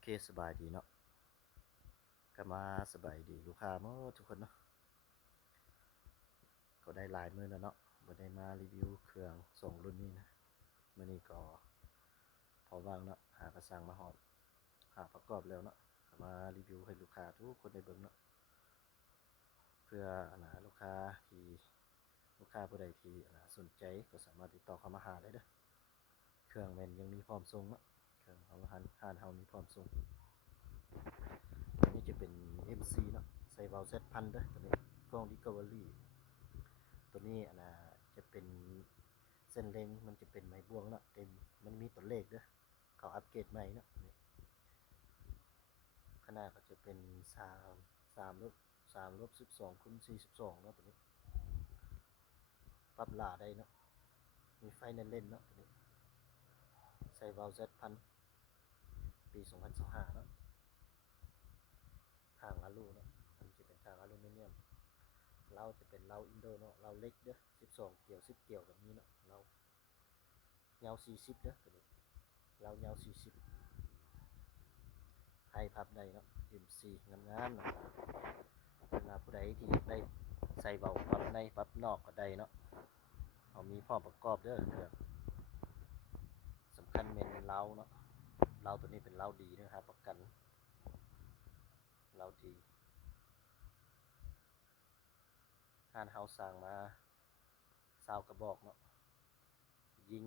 เคสบายดีเนาะก็มาสบายดีลูกค้าหมดทุกคนเนาะก็ได้หลายมื้อแล้วเนาะบ่ได้มารีวิวเครื่องส่งรุ่นนี้นะมื้อนี้ก็พอว่างเนาะหากระสั่งมาฮอดหาประกอบแล้วเนาะก็มารีวิวให้ลูกค้าทุกคนได้เบิ่งเนาะเพื่อลูกค้าผู้ใดที่สนใจก็สามารถติดต่อเข้ามาหาได้เด้อเครื่องแม่นยังมีพร้อมส่งเนาะเครื่องของร้านเฮามีพร้อมส่งอันนี้จะเป็น MC เนาะใส่เว้า Z1000 เด้อตัวนี้กล้อง Recovery ตัวนี้จะเป็นเส้นเล็งมันจะเป็นไม้บวงเนาะเต็มมันมีตัวเลขเด้อเขาอัปเกรดใหม่เนาะนี่ขนาดก็จะเป็น3 3 ลบ 12 คูณ 42เนาะตัวนี้ปรับหลาได้เนาะมีไฟเล่นๆเนาะตัวนี้ใส่วาล์ว Z1000 ปี2025เนาะทางอะลูเนาะอันนี้จะเป็นทางอลูมิเนียมเราจะเป็นเราอินโดเนาะเราเล็กเด้อ12เกี่ยว10เกี่ยวแบบนี้เนาะเรายาว40เด้อตัวนี้เรายาว40ไทยพับได้เนาะ MC งามๆเนาะเวลาผู้ใดที่อยากได้ใส่เบาปรับในปรับนอกก็ได้เนาะเอามีพร้อมประกอบเด้อเครื่องสำคัญเมนเล้าเนาะเล้าตัวนี้เป็นเล้าดีนะครับประกันเล้าดีห้านเฮาสร้างมา20กระบอกเนาะยิง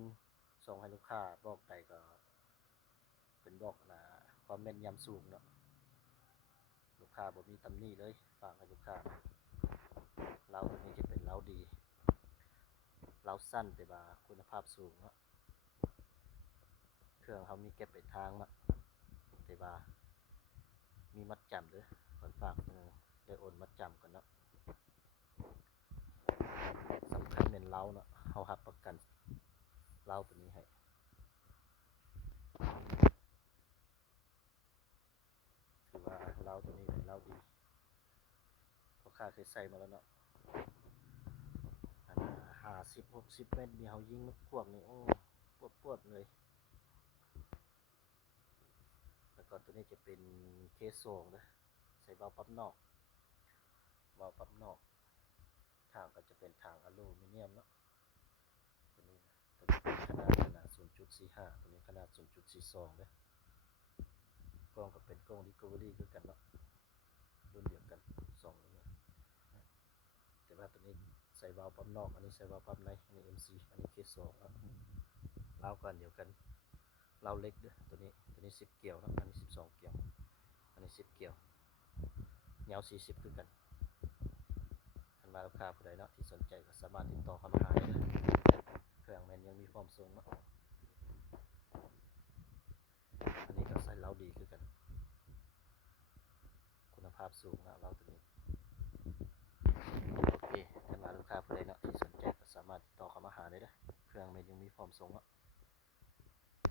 ส่งให้ลูกค้าบอกใดก็เป็นบอกความแม่นยำสูงเนาะลูกค้าบ่มีตำหนิเลยฝากให้ลูกค้าเล้าตัวนี้จะเป็นเล้าดีเล้าสั้นแต่ว่าคุณภาพสูงเนาะเครื่องเขามีเก็บปลายทางมาแต่ว่ามีมัดจำเด้อก่อนฝากได้โอนมัดจำก่อนเนาะสำคัญเป็นเล้าเนาะเขารับประกันเล้าตัวนี้ให้ถือว่าเล้าตัวนี้เป็นเล้าดีเพราะข้าเคยใส่มาแล้วเนาะ50-60 เมตรนี่เขายิงนกพวกนี่โอ้ปวดเลยแล้วก็ตัวนี้จะเป็นเคสส่งนะใส่เบาปั๊บนอกเบาปั๊บนอกทางก็จะเป็นทางอลูมิเนียมเนาะตัวนี้ขนาด 0.45 ตัวนี้ขนาด 0.42เด้อกล้องก็เป็นกล้อง Recovery คือกันเนาะรุ่นเดียวกัน2รุ่นเนี่ยแต่ว่าตัวนี้ใส่วาล์วปั๊มนอกอันนี้ใส่วาล์วปั๊มในอันนี้ MC อันนี้เคส2แล้วเล้ากันเดียวกันเล้าเล็กเด้อตัวนี้10เกี่ยวเนาะอันนี้12เกี่ยวอันนี้10เกี่ยวยาว40คือกันคันว่าลูกค้าผู้ใดเนาะที่สนใจก็สามารถติดต่อเข้ามาหาได้เลยเครื่องแม่นยังมีพร้อมส่งเนาะอันนี้ก็ใส่เล้าดีคือกันคุณภาพสูงนะเล้าตัวนี้โอเคคันว่าลูกค้าผู้ใดเนาะที่สนใจก็สามารถติดต่อเข้ามาหาได้เด้อเครื่องแม่นยังมีพร้อมส่งเนาะ